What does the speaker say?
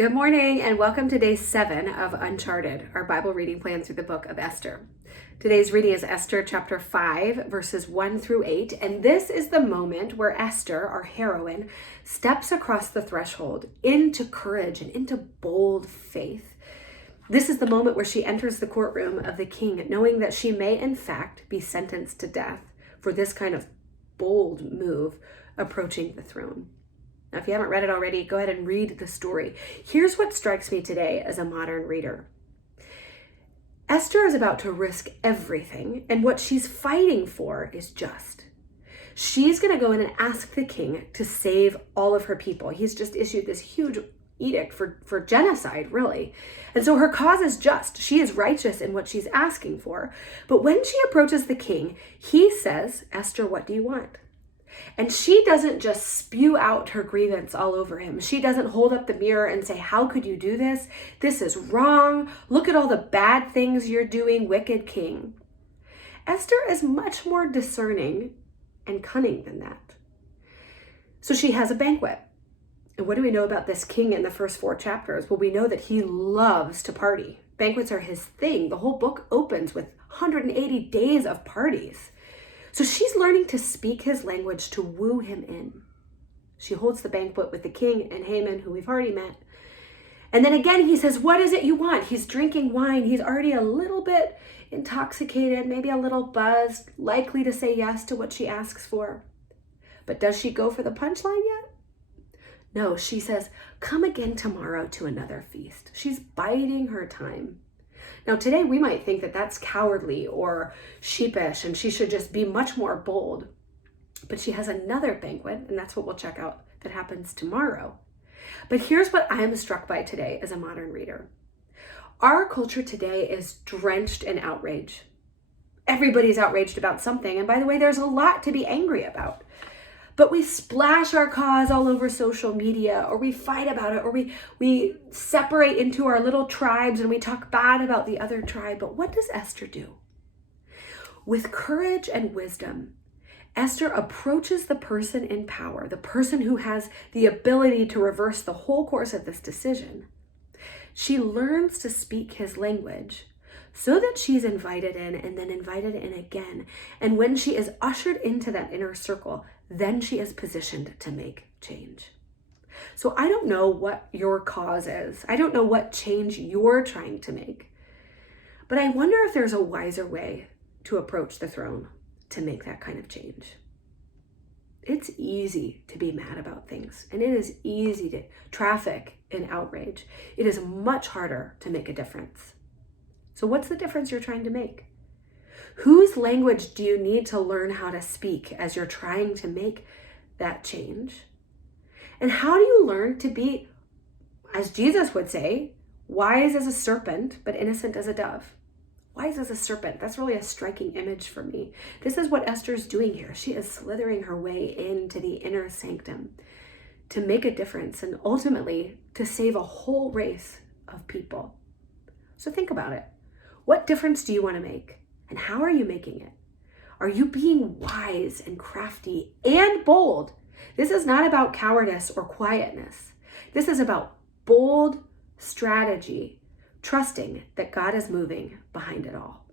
Good morning and welcome to day 7 of Uncharted, our Bible reading plan through the book of Esther. Today's reading is Esther chapter 5, verses 1 through 8, and this is the moment where Esther, our heroine, steps across the threshold into courage and into bold faith. This is the moment where she enters the courtroom of the king, knowing that she may in fact be sentenced to death for this kind of bold move approaching the throne. Now, if you haven't read it already, go ahead and read the story. Here's what strikes me today as a modern reader. Esther is about to risk everything, and what she's fighting for is just. She's going to go in and ask the king to save all of her people. He's just issued this huge edict for genocide, really. And so her cause is just. She is righteous in what she's asking for. But when she approaches the king, he says, "Esther, what do you want?" And she doesn't just spew out her grievance all over him. She doesn't hold up the mirror and say, "How could you do this? This is wrong. Look at all the bad things you're doing, wicked king." Esther is much more discerning and cunning than that. So she has a banquet. And what do we know about this king in the first 4 chapters? Well, we know that he loves to party. Banquets are his thing. The whole book opens with 180 days of parties. So she's learning to speak his language to woo him in. She holds the banquet with the king and Haman, who we've already met. And then again, he says, "What is it you want?" He's drinking wine. He's already a little bit intoxicated, maybe a little buzzed, likely to say yes to what she asks for. But does she go for the punchline yet? No, she says, "Come again tomorrow to another feast." She's biding her time. Now, today we might think that that's cowardly or sheepish and she should just be much more bold. But she has another banquet, and that's what we'll check out that happens tomorrow. But here's what I'm struck by today as a modern reader. Our culture today is drenched in outrage. Everybody's outraged about something. And by the way, there's a lot to be angry about. But we splash our cause all over social media, or we fight about it, or we separate into our little tribes and we talk bad about the other tribe. But what does Esther do? With courage and wisdom, Esther approaches the person in power, the person who has the ability to reverse the whole course of this decision. She learns to speak his language so that she's invited in and then invited in again. And when she is ushered into that inner circle, then she is positioned to make change. So I don't know what your cause is. I don't know what change you're trying to make. But I wonder if there's a wiser way to approach the throne to make that kind of change. It's easy to be mad about things, and it is easy to traffic in outrage. It is much harder to make a difference. So what's the difference you're trying to make? Whose language do you need to learn how to speak as you're trying to make that change? And how do you learn to be, as Jesus would say, wise as a serpent, but innocent as a dove? Wise as a serpent. That's really a striking image for me. This is what Esther's doing here. She is slithering her way into the inner sanctum to make a difference and ultimately to save a whole race of people. So think about it. What difference do you want to make? And how are you making it? Are you being wise and crafty and bold? This is not about cowardice or quietness. This is about bold strategy, trusting that God is moving behind it all.